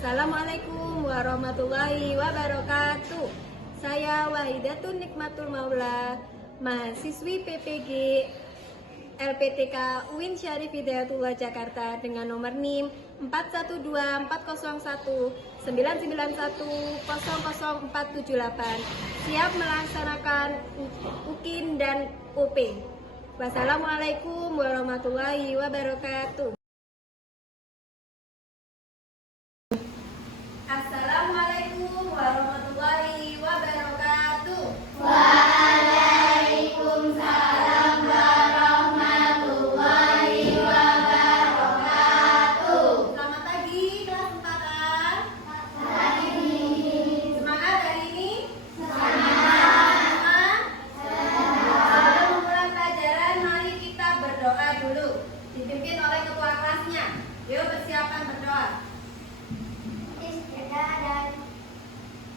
Assalamualaikum warahmatullahi wabarakatuh. Saya Wahidatun Nikmatul Maula, mahasiswi PPG LPTK UIN Syarif Hidayatullah Jakarta dengan nomor NIM 41240199100478, siap melaksanakan UKIN dan UP. Wassalamualaikum warahmatullahi wabarakatuh. Assalamualaikum warahmatullahi wabarakatuh. Waalaikumsalam warahmatullahi wabarakatuh. Selamat pagi kelas 4A. Pagi. Semangat hari ini? Semangat. Sebelum memulai pelajaran, mari kita berdoa dulu, dipimpin oleh ketua kelasnya. Yuk persiapan berdoa. Dan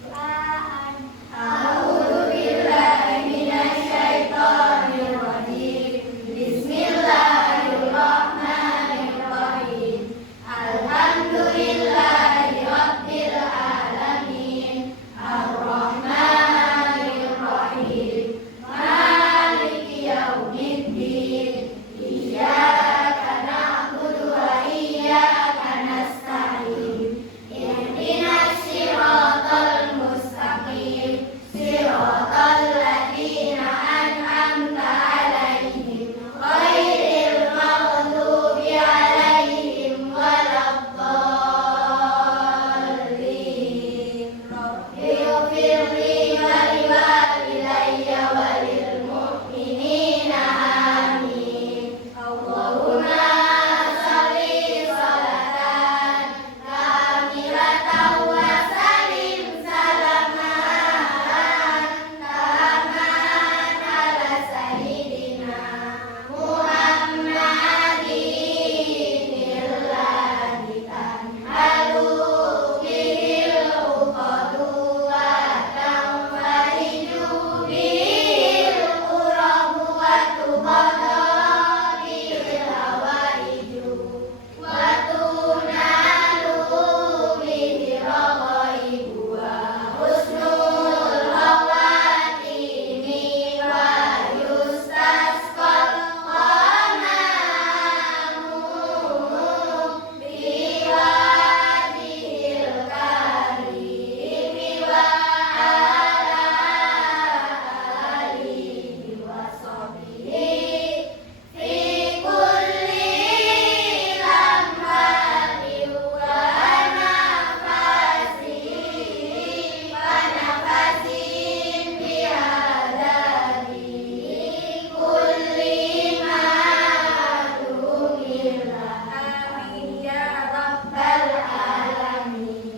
doaan. A'udzubillahiminasyaitonirrajim. Bismillahirrahmanirrahim. Alhamdulillahirabbil alamin. Arrahmanirrahim. Maliki yaumiddin. Iyyaka na'budu wa iyyaka nasta'in. Ihdinas siratal mustaqim. Siratal ladzina an'amta 'alaihim ghairil maghdubi 'alaihim waladdallin. Rabbighfirli wa liwalidayya wa lil mu'minina amin. Allahumma sholli sholatan kamilatan wa salim salaman taman ala sayyidina Muhammadin illati tanhalu bihil uqadu wa tanfariju bihil qurabu wa tubada bihil hawaiju wa tunalu bihi raghaibu wa husnul khawatimi wa yustasqal ghamamu biwajhil karimi wa ala alihi wa sahbihi fi kulli lamhatin wa nafasin biadadi kulli ma dumillah. Amin ya Rabbal alamin.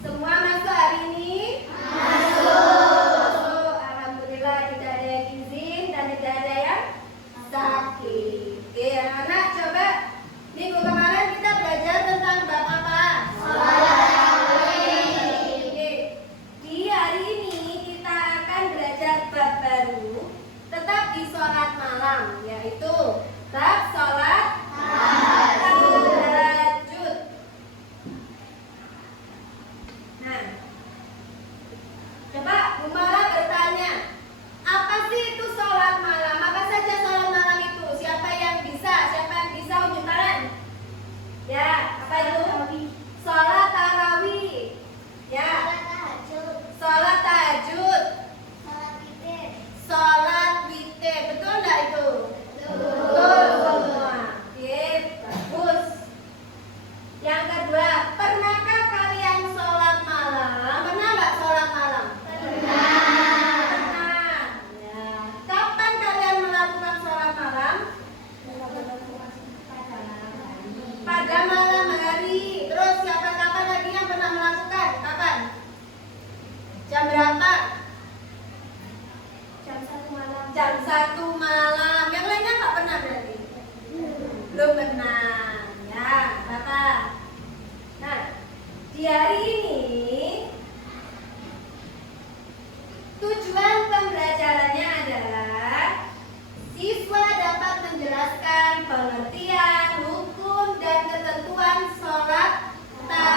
Semua masuk hari ini? Masuk. Alhamdulillah tidak ada yang izin dan tidak ada yang sakit. Oke, anak-anak coba minggu kemarin kita belajar tentang bab apa? Oke, di hari ini kita akan belajar bab baru, tetap di sholat malam, yaitu bab sholat tahajud. Nah, coba Bu Mala bertanya, apa sih itu sholat malam? Apa saja sholat malam itu? Siapa yang bisa? Siapa yang bisa unjuk tangan? Ya, apa itu? Sholat tarawih. Ya, sholat tahajud, sholat witir. Betul nggak itu? Betul semua. Oke, bagus. Yang kedua, pernahkah kalian sholat malam? Pernah nggak sholat malam? Pernah. Ya. Kapan kalian melakukan sholat malam? Pada malam hari. Terus kapan lagi yang pernah melakukan? Kapan? Jam berapa? Jam 1 malam. Yang lainnya nggak pernah berarti? Belum pernah. Ya, Bapak. Nah, di hari ini tujuan pembelajarannya adalah siswa dapat menjelaskan pengertian, hukum, dan ketentuan sholat tahajud.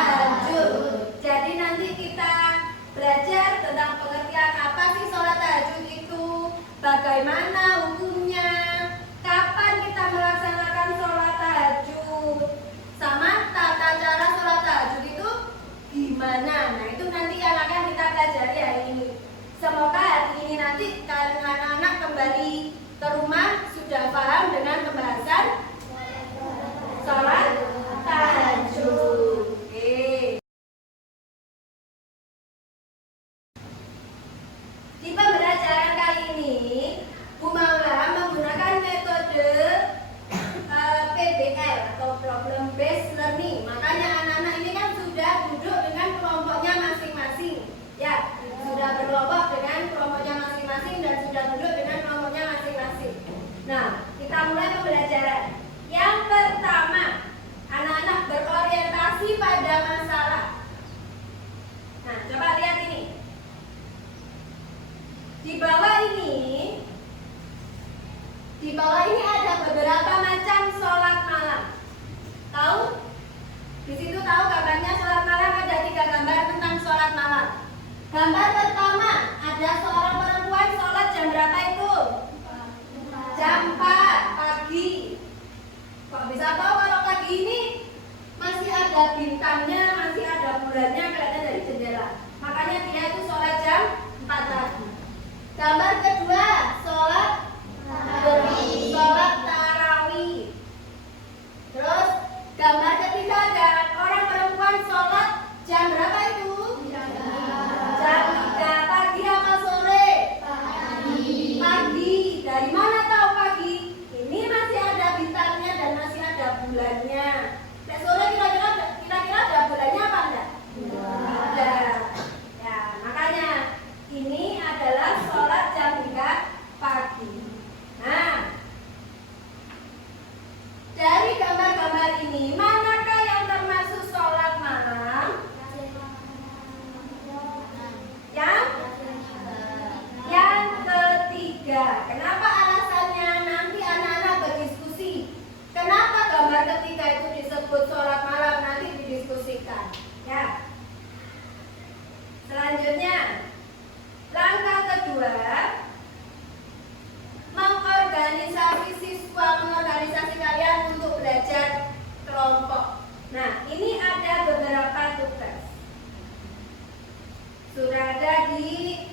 gimana. Nah, itu nanti yang akan kita pelajari hari ini. Semoga hari ini nanti kalian anak-anak kembali ke rumah sudah paham dengan pembahasan sholat tahajud. Oke. Di pembelajaran kali ini, Bu Maula menggunakan metode PBL atau Problem Based Learning. Makanya anak-anak ini kan sudah duduk dengan kelompoknya masing-masing. Ya, sudah berkelompok dengan kelompoknya masing-masing dan sudah duduk dengan kelompoknya masing-masing. Nah, kita mulai pembelajaran. Yang pertama, anak-anak berorientasi pada masalah. Nah, coba lihat ini. Di bawah ini ada beberapa macam sholat malam. Tahu? Di situ tahu gambarnya sholat malam, ada 3 gambar tentang sholat malam. Gambar pertama, ada seorang perempuan sholat jam berapa itu? Jam 4 pagi. Kok bisa tahu kalau pagi ini masih ada bintangnya, masih ada bulannya kelihatan dari jendela. Makanya dia itu sholat jam 4 pagi. Gambar kedua, sholat tarawih. Terus gambar ketiga ada orang perempuan sholat jam berapa itu? Jam 3 pagi apa sore? Pagi. Dari mana tahu pagi? Ini masih ada bintangnya dan masih ada bulannya. Nah, sore kira-kira ada bulannya apa enggak? Ada. Ya, makanya ini adalah sholat jam 3 pagi. Nah, dari gambar-gambar ini, manakah yang termasuk sholat malam? Yang ketiga. Kenapa alasannya? Nanti anak-anak berdiskusi. Kenapa gambar ketiga itu disebut sholat malam? Nanti didiskusikan. Ya. Selanjutnya, langkah kedua, mengorganisasi kalian untuk belajar kelompok. Nah, ini ada beberapa tugas. Sudah ada di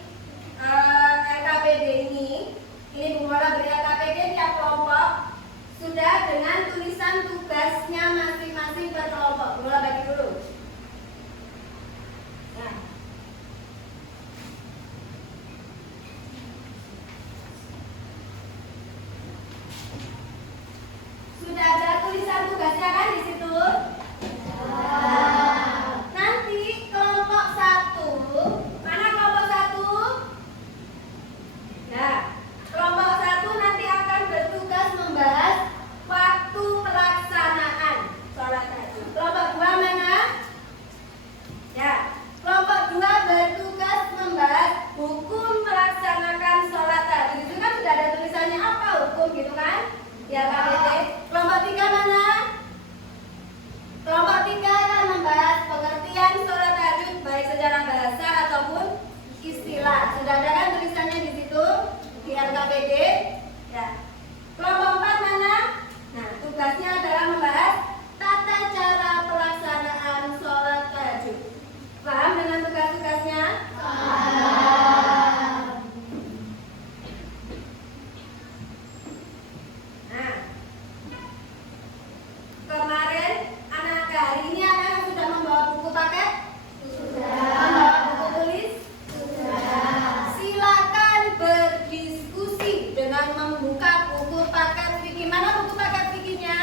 LKPD ini. Ini Bu Mola beri LKPD tiap kelompok. Sudah dengan tulisan tugasnya masing-masing per kelompok. Bu Mola bagi dulu. Nah. Sudah ada tulisan tugasnya kan di situ? Nanti kelompok 1, mana kelompok 1? Nah, kelompok 1 nanti akan bertugas membahas waktu pelaksanaan sholat tahajud. Kelompok 2 mana? Ya, kelompok 2 bertugas membahas hukum melaksanakan sholat tahajud. Itu kan sudah ada tulisannya apa hukum gitu kan? Ya, KPT. Kelompok 3 mana? Kelompok 3 akan membahas pengertian sholat tahajud baik secara bahasa ataupun istilah. Sudah ada kan tulisannya di situ di LKPD? Ya. Kelompok 4 mana? Nah, tugasnya adalah membahas tata cara pelaksanaan sholat tahajud. Paham dengan tugas-tugasnya? Nah, kemarin hari ini anak sudah membawa buku paket? Sudah. Membawa buku tulis? Sudah. Silakan berdiskusi dengan membuka buku paket fikih. Mana buku paket fikihnya?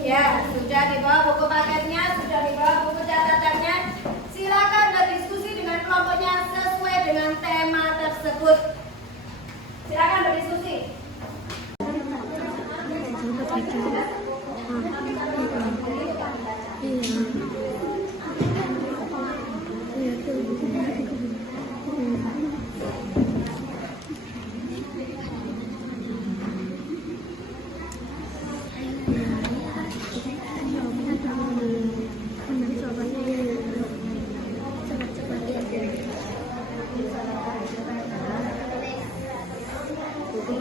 Ya, sudah dibawa buku paketnya, sudah dibawa buku catatannya. Silakan berdiskusi dengan kelompoknya sesuai dengan tema tersebut. Silakan berdiskusi.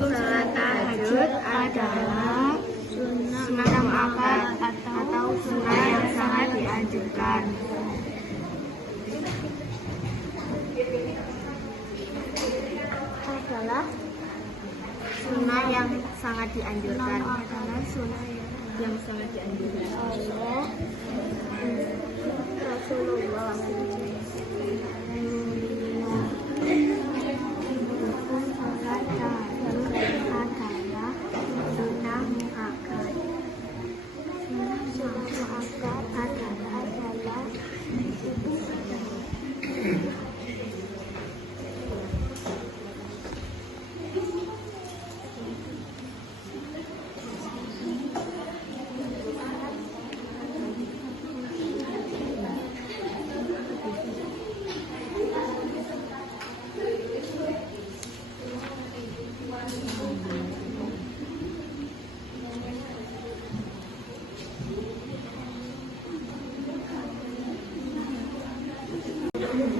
Sholat tahajud adalah sunnah muakkad atau sunnah yang sangat dianjurkan. sangat dianjurkan. adalah sunnah Yang sangat dianjurkan. oleh Rasulullah. Menunaikan sholat tahajud adalah sunnah muakkad. Sunnah muakkad adalah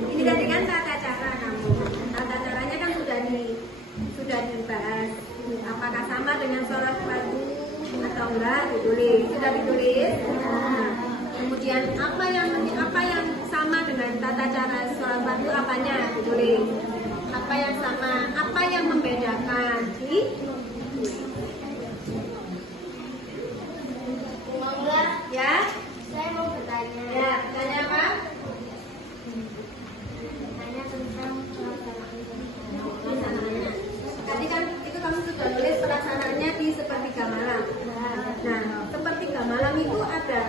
Ini tadi kan tata cara kamu. Tata caranya kan sudah dibahas. Apakah sama dengan sholat fardu atau enggak ditulis. Sudah ditulis. Nah, kemudian apa yang sama dengan tata cara sholat fardu apanya ditulis. Apa yang sama, apa yang membedakan ya? Saya mau bertanya. Ya, tanya apa? Tanya tentang Pelaksanaannya. Tadi kan itu kamu sudah tulis pelaksanaannya di sepertiga malam. Nah, sepertiga malam itu ada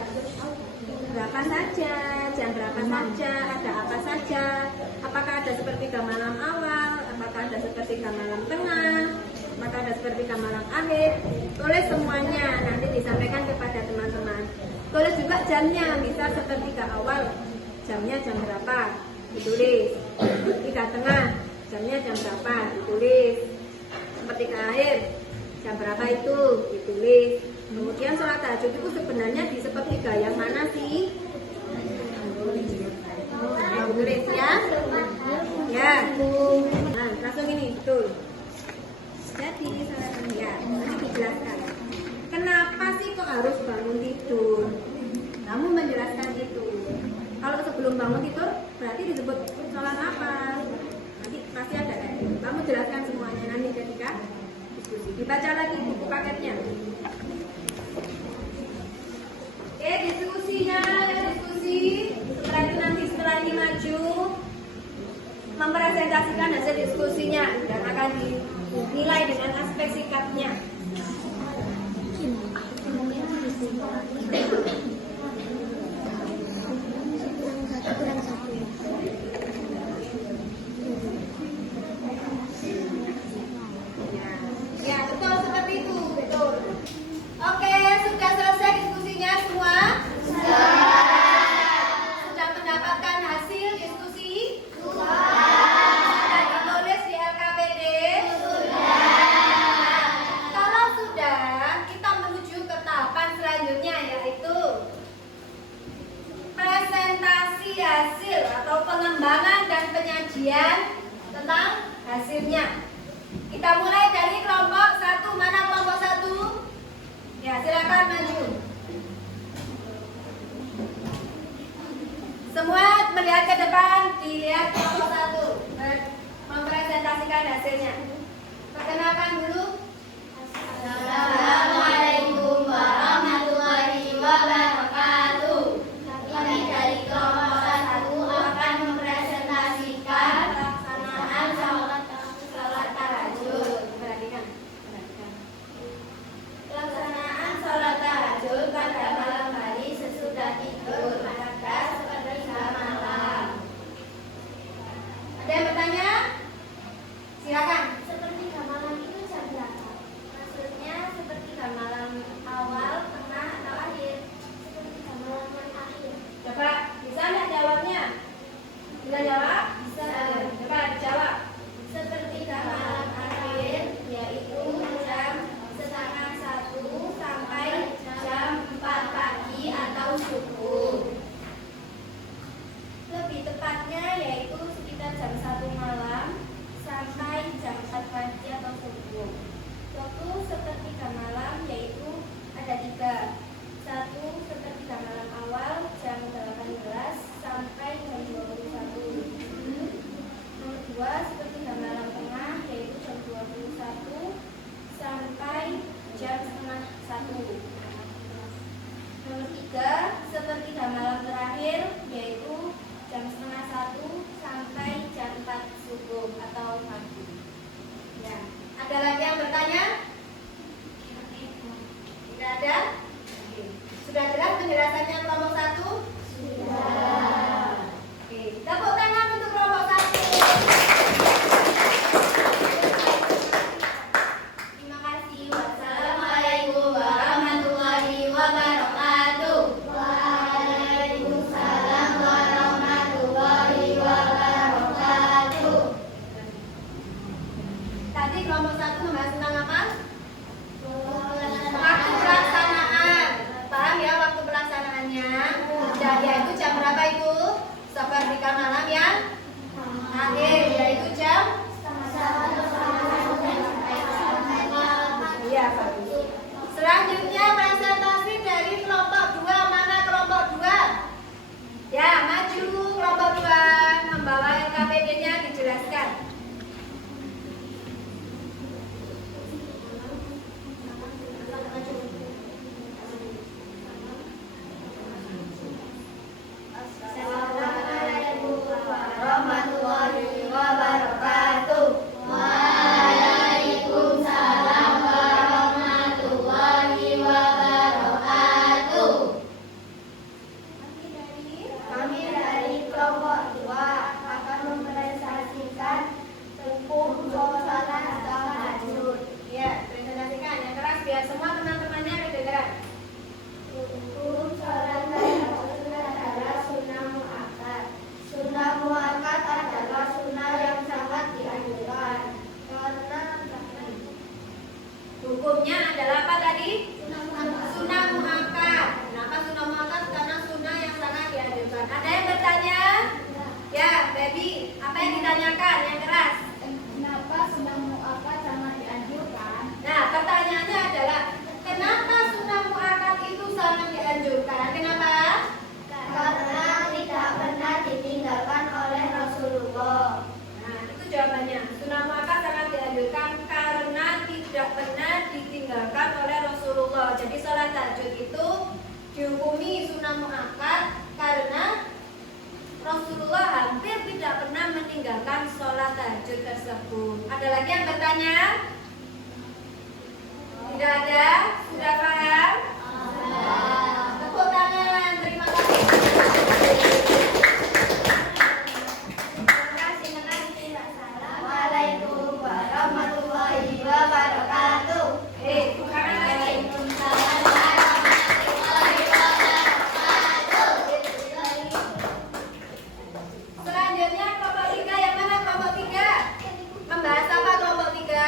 berapa saja, jam berapa saja, ada apa saja. Apakah ada sepertiga malam awal, apakah ada sepertiga malam tengah, apakah ada sepertiga malam akhir. Tulis semuanya, nanti disampaikan kepada teman-teman. Tulis juga jamnya, misal sepertiga awal, jamnya jam berapa, ditulis. Sepertiga tengah, jamnya jam berapa, ditulis. Sepertiga akhir, jam berapa itu, ditulis. Kemudian sholat tahajud itu sebenarnya di sepertiga yang mana sih? Ditulis ya. Ya. Nah, langsung ini, betul. Jadi, ya, ini dijelaskan. Kenapa sih kok harus bangun tidur? Kamu menjelaskan itu. Kalau sebelum bangun tidur, berarti disebut sholat apa? Nanti pasti ada kan? Kamu jelaskan semuanya nanti ketika diskusi. Dibaca lagi buku paketnya. Oke, diskusinya, diskusi. Setelah itu nanti setelah ini maju mempresentasikan hasil diskusinya dan akan dinilai dengan aspek sikapnya. Ya, betul seperti itu, betul. Oke, sudah selesai diskusinya semua? Sudah mendapatkan hasil diskusi? Sudah ditulis di LKPD? Nah, kalau sudah, kita menuju ke tahapan selanjutnya, yaitu presentasi hasil atau pengembangan dan penyajian tentang hasilnya. Kita mulai dari kelompok 1. Mana kelompok 1? Ya, silakan maju. Semua melihat ke depan, dilihat kelompok 1 mempresentasikan hasilnya. Perkenalkan dulu. Assalamualaikum warahmatullahi wabarakatuh. Kami dari kelompok 1 akan mempresentasikan pelaksanaan sholat tahajud. Perhatikan. Pelaksanaan sholat tahajud pada malam hari sesudah tidur pada sepertiga malam. Ada yang bertanya? Silakan. sepertiga malam itu jam berapa? Maksudnya sepertiga maju kelompok 2 membawa LKPD-nya dijelaskan. Assalamualaikum warahmatullahi wabarakatuh. Waalaikumsalam warahmatullahi wabarakatuh. Kami dari kelompok 2 akan mempresentasikan tentang sholat tahajud. Ya, presentasikan yang keras biar semua teman-temannya kedengaran. Hukum sholat tahajud adalah sunnah muakkad. Sunnah muakkad adalah sunnah yang sangat dianjurkan karena Hukumnya adalah apa tadi? sunnah Sunnah muakkad. Kenapa sunnah muakkad? Karena sunnah yang sangat dianjurkan. Ada yang bertanya? Ya, baby, apa yang ditanyakan? Yang keras. Kenapa sunnah muakkad sangat dianjurkan? Nah, pertanyaannya adalah kenapa sunnah muakkad itu sangat dianjurkan? Kenapa? Karena tidak pernah ditinggalkan oleh Rasulullah. Nah, itu jawabannya. Sunnah muakkad sangat dianjurkan karena tidak pernah ditinggalkan oleh Rasulullah. Jadi sholat tahajud itu dihukumi sunnah muakkad karena Rasulullah hampir tidak pernah meninggalkan sholat tahajud tersebut. Ada lagi yang bertanya? Tidak ada? Sudah paham? Tepuk tangan. Terima kasih. Assalamualaikum warahmatullahi wabarakatuh. Tangan lagi. Selanjutnya kelompok 3 yang mana kelompok 3? Membahas apa kelompok 3?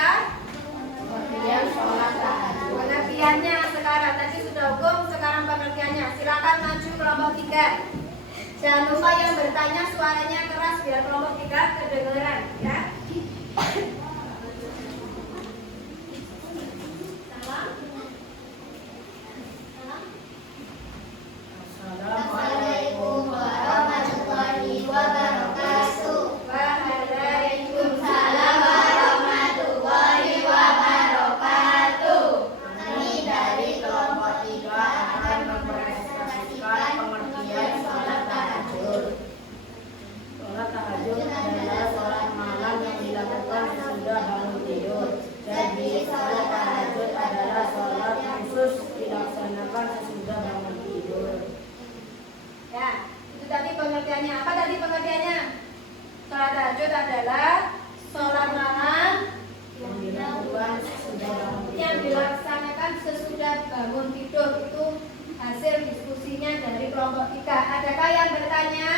Pengertiannya sekarang tadi sudah hukum, sekarang pengertiannya. Silakan maju kelompok 3. Jangan lupa yang bertanya suaranya keras biar kelompok 3 kedengeran ya. Assalamualaikum warahmatullahi wabarakatuh. Waalaikumsalam warahmatullahi wabarakatuh. Kami dari kelompok 3 akan mempresentasikan pengertian sholat tahajud. Sholat tahajud adalah sholat malam yang dilakukan sesudah bangun tidur. Jadi sholat tahajud adalah sholat khusus dilaksanakan sesudah bangun tidur. Ya, itu tadi pengertiannya. Apa tadi pengertiannya? Sholat tahajud adalah sholat malam Yang dilakukan sesudah bangun yang tidur. dilaksanakan sesudah bangun tidur. Itu hasil diskusinya dari kelompok 3. Adakah yang bertanya?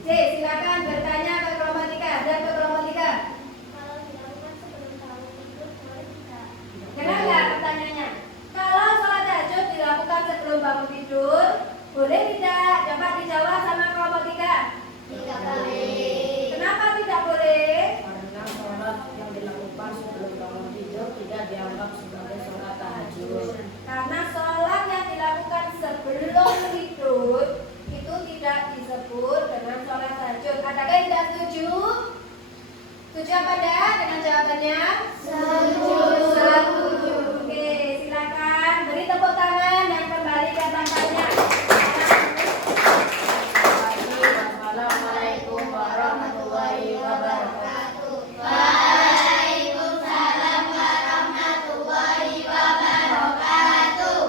C, silakan bertanya ke kelompok 3. Ada ke kelompok 3? Kalau dilakukan sebelum bangun tidur boleh tidak? Dengar nggak pertanyaannya? Kalau sholat tahajud dilakukan sebelum bangun tidur, boleh tidak? Dapat dijawab sama kelompok 3. Tidak boleh. Kenapa tidak boleh? Karena sholat yang dilakukan sebelum bangun tidur tidak dianggap sebagai sholat tahajud. Karena sholat yang dilakukan sebelum tidur itu tidak disebut dengan sholat tahajud. Adakah yang tidak setuju? Setuju apa enggak dengan jawabannya? Setuju. Setuju. Oke, silakan beri tepuk tangan dan kembali ke tempatnya. Assalamualaikum warahmatullahi wabarakatuh. Waalaikumsalam warahmatullahi wabarakatuh.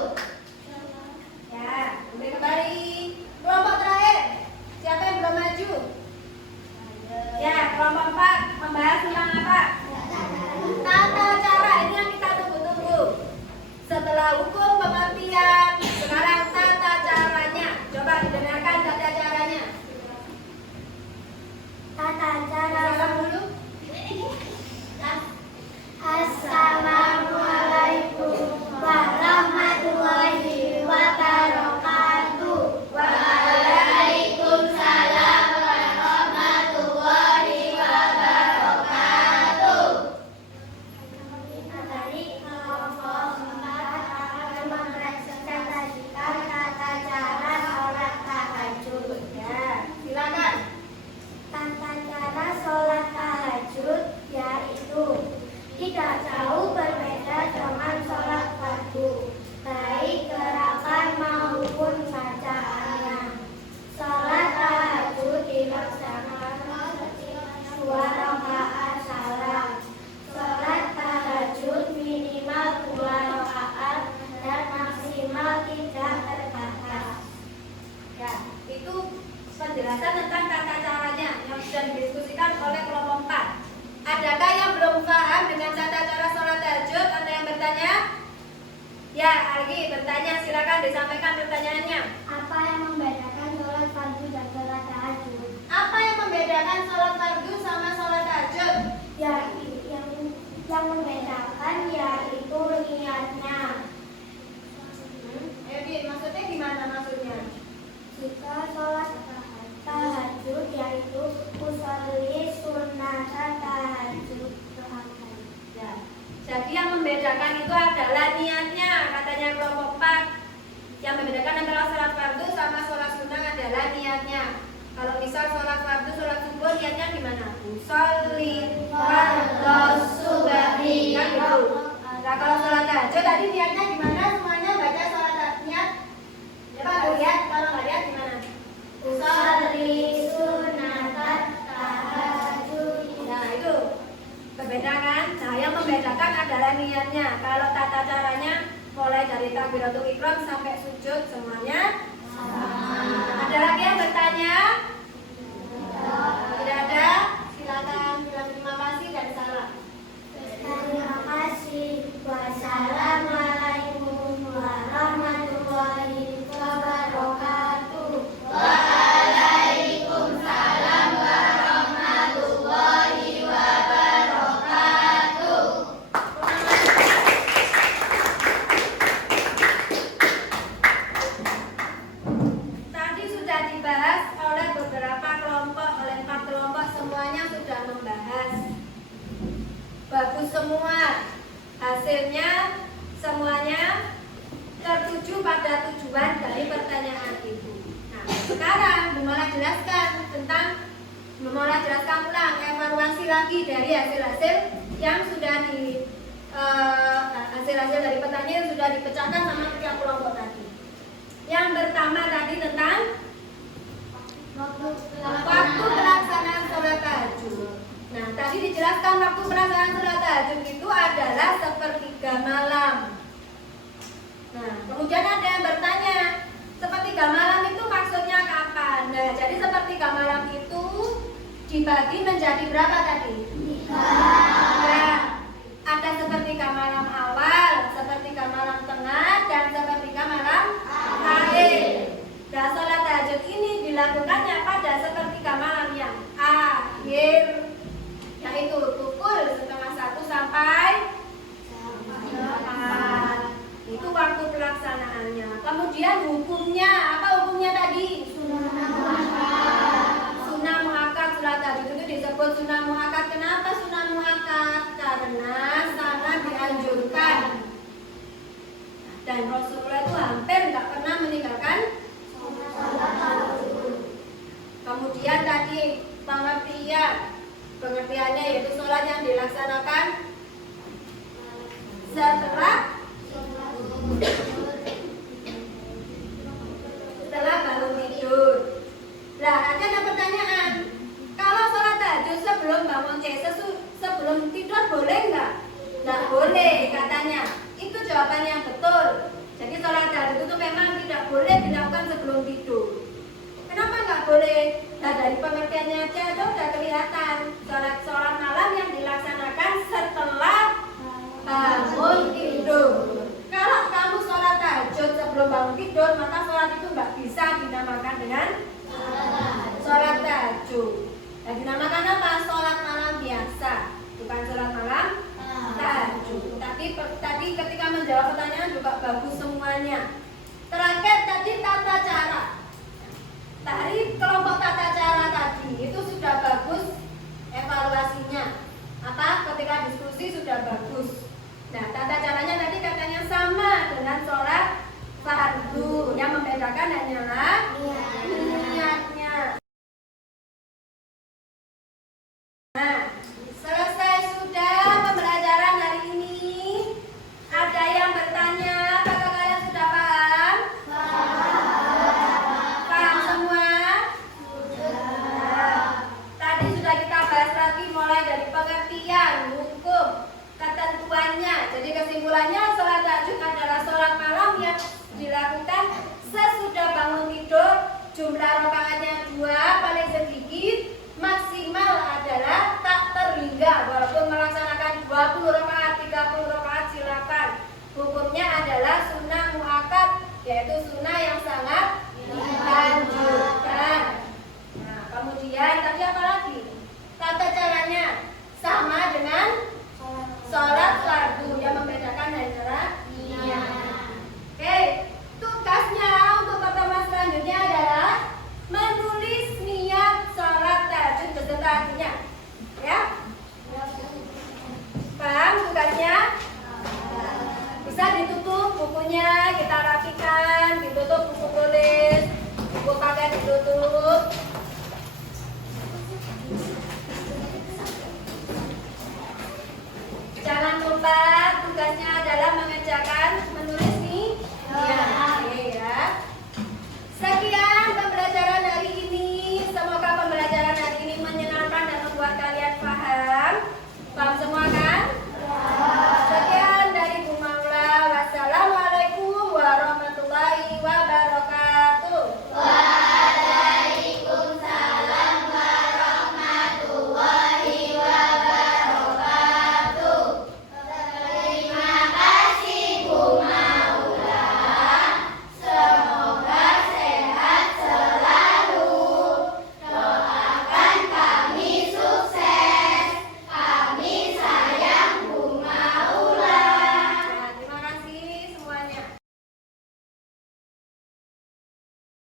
Ya, boleh kembali. penjelasan tentang tata caranya yang sudah didiskusikan oleh kelompok 4. Adakah yang belum paham dengan tata cara sholat tahajud? Ada yang bertanya? Ya, Algi bertanya, silakan disampaikan pertanyaannya. Apa yang membedakan sholat fardu dan sholat tahajud? Apa yang membedakan sholat fardu sama sholat tahajud? Ya, yang membedakan yaitu niatnya. Ayo Din, maksudnya gimana maksudnya? Jika sholat tahajud yaitu usolli sunnata tahajud. Ya. Jadi yang membedakan itu adalah niatnya, katanya kelompok 4. Yang membedakan antara sholat fardu sama sholat sunnah adalah niatnya. Kalau misal sholat fardu, sholat subuh niatnya gimana? Sholli fardhu subhi kan gitu. Nah kalau sholat tahajud tadi niatnya gimana? Semuanya baca sholat niat. Coba lihat, kalau nggak lihat gimana? Usolli sunnata tahajud. Nah itu berbeda kan? Nah yang membedakan adalah niatnya. Kalau tata caranya mulai dari takbiratul ihram sampai sujud semuanya sama. Ada lagi yang bertanya? Tidak ada? Silakan bilang terima kasih dan salam. Terima kasih. Wassalamualaikum warahmatullahi wabarakatuh. Waalaikumsalam warahmatullahi wabarakatuh. Tadi sudah dibahas oleh beberapa kelompok, oleh 4 kelompok, semuanya sudah membahas. Bagus semua. Hasilnya semuanya tertuju pada tujuan dari pertanyaan itu. Nah, sekarang Bu Mola jelaskan ulang, evaluasi lagi dari hasil-hasil yang sudah hasil-hasil dari pertanyaan yang sudah dipecahkan sama 3 kelompok tadi. Yang pertama tadi tentang waktu pelaksanaan sholat tahajud. Nah, tadi dijelaskan waktu pelaksanaan sholat tahajud itu adalah sepertiga malam. Nah, kemudian ada yang bertanya, sepertiga malam itu maksudnya kapan? Nah, jadi sepertiga malam itu dibagi menjadi berapa tadi? 3. Ada sepertiga malam awal, sepertiga malam tengah, dan sepertiga malam akhir. Dan sholat tahajud ini dilakukannya pada sepertiga malam yang akhir, yaitu pukul 12:30 sampai 4. Itu waktu pelaksanaannya. Kemudian hukumnya, apa hukumnya tadi? Sunnah muakkad. Sholat tahajud itu disebut sunnah muakkad. Kenapa sunnah muakkad? Karena sangat dianjurkan. Dan Rasulullah itu hampir nggak pernah meninggalkan. Kemudian tadi pengertiannya yaitu sholat yang dilaksanakan setelah bangun tidur. Lah ada pertanyaan, kalau sholat tahajud sebelum sebelum tidur boleh nggak? Nggak boleh katanya. Itu jawaban yang betul. Jadi sholat tahajud itu memang tidak boleh dilakukan sebelum tidur. Kenapa nggak boleh? Nah dari pengertiannya aja itu udah kelihatan. Sholat malam yang dilaksanakan setelah bangun tidur. Kalau kamu sholat tahajud sebelum bangun tidur, maka sholat itu nggak bisa dinamakan dengan sholat tahajud. Nah, dinamakan apa? Sholat malam biasa, bukan sholat malam tahajud. Tadi ketika menjawab pertanyaan juga bagus semuanya. Terakhir tadi tata cara. Dari kelompok tata cara tadi itu sudah bagus evaluasinya. Ketika diskusi sudah bagus. Nah, tata caranya tadi katanya sama dengan sholat fardu. Yang membedakan hanyalah niatnya. Nah, selesai sudah pembelajaran hari ini. Ada yang bertanya, apakah kalian sudah paham? Paham semua? Sudah. Tadi sudah kita bahas lagi mulai dari pengertian, hukum, ketentuannya. Jadi kesimpulannya sholat tahajud adalah sholat malam yang dilakukan sesudah bangun tidur. Jumlah rakaatnya 2. yaitu sunnah yang sangat dianjurkan.